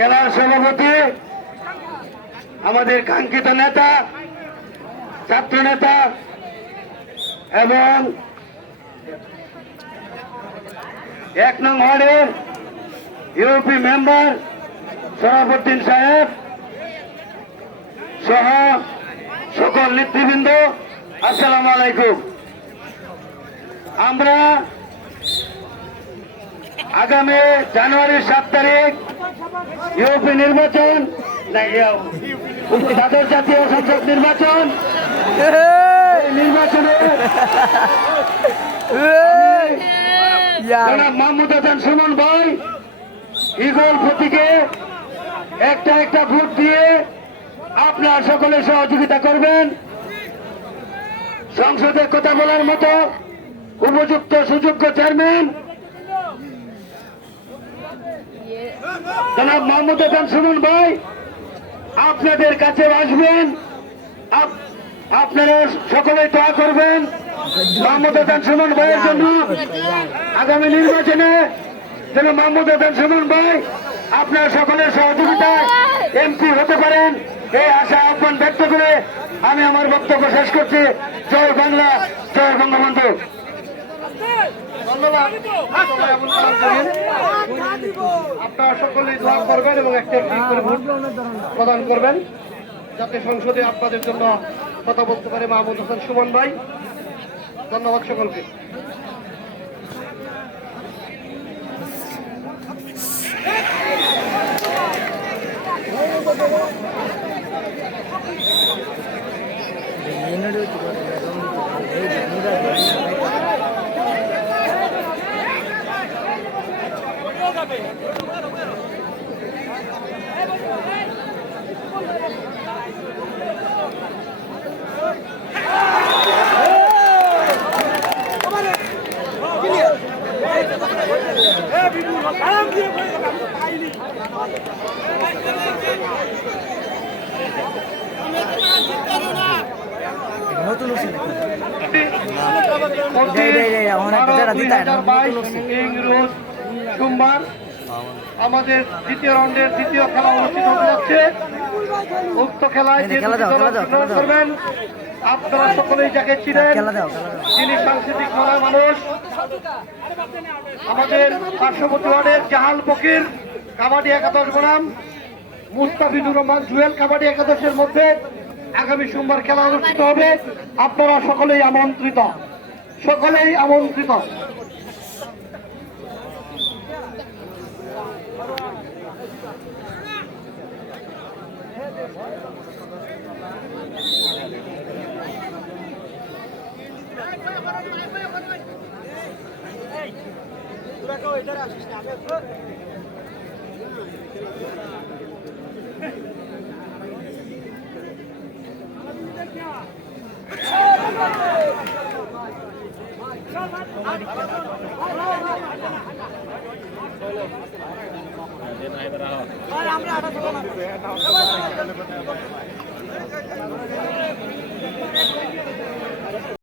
খেলার সভাপতি? আমাদের কাঙ্ক্ষিত নেতা, ছাত্র নেতা এবং এক নং ওয়ার্ডের ইউপি মেম্বার সরাফুদ্দিন সাহেব সহ সকল নেতৃবৃন্দ, আসসালামু আলাইকুম। আমরা আগামী জানুয়ারির সাত তারিখ ইউপি নির্বাচন না জাতীয় সংসদ নির্বাচন। নির্বাচনে মাহমুদ হাসান সুমন ভাই ইগল প্রতীকে একটা একটা ভোট দিয়ে আপনার সকলে সহযোগিতা করবেন। সংসদে কথা বলার মতো উপযুক্ত সুযোগ্য চেয়ারম্যান জনাব মাহমুদ হাসান সুমন ভাই, আপনাদের কাছে আসবেন। আপ- আপনারা সকলে দোয়া করবেন মাহমুদ হাসান সুমন ভাইয়ের জন্য। আগামী নির্বাচনে যেন মাহমুদ হাসান সুমন ভাই আপনার সকলের সহযোগিতায় এমপি হতে পারেন, এই আশা আহ্বান ব্যক্ত করে আমি আমার বক্তব্য শেষ করছি। জয় বাংলা, জয় বঙ্গবন্ধু। ধন্যবাদ। আপনারা সকলেই দোয়া করবেন এবং একটা একটি করে প্রদান করবেন। যাতে সংসদে আপনাদের জন্য কথা বলতে পারে মাহমুদ হাসান সুমন ভাই। ধন্যবাদ সকলকে। সোমবার আমাদের দ্বিতীয় রাউন্ডের দ্বিতীয় খেলা অনুষ্ঠিত হতে যাচ্ছে উক্ত খেলায়। করবেন আপনারা সকলেই যাকে ছিলেন যিনি সাংস্কৃতিক মনা মানুষ আমাদের পার্শ্ববর্তী ওয়ার্ডের জাহাল ফকির কাবাডি একাদশ বনাম মুস্তাফিজুর রহমান জুয়েল কাবাডি একাদশের মধ্যে আগামী সোমবার খেলা অনুষ্ঠিত হবে। আপনারা সকলেই আমন্ত্রিত। সকলেই আমন্ত্রিত। আমরা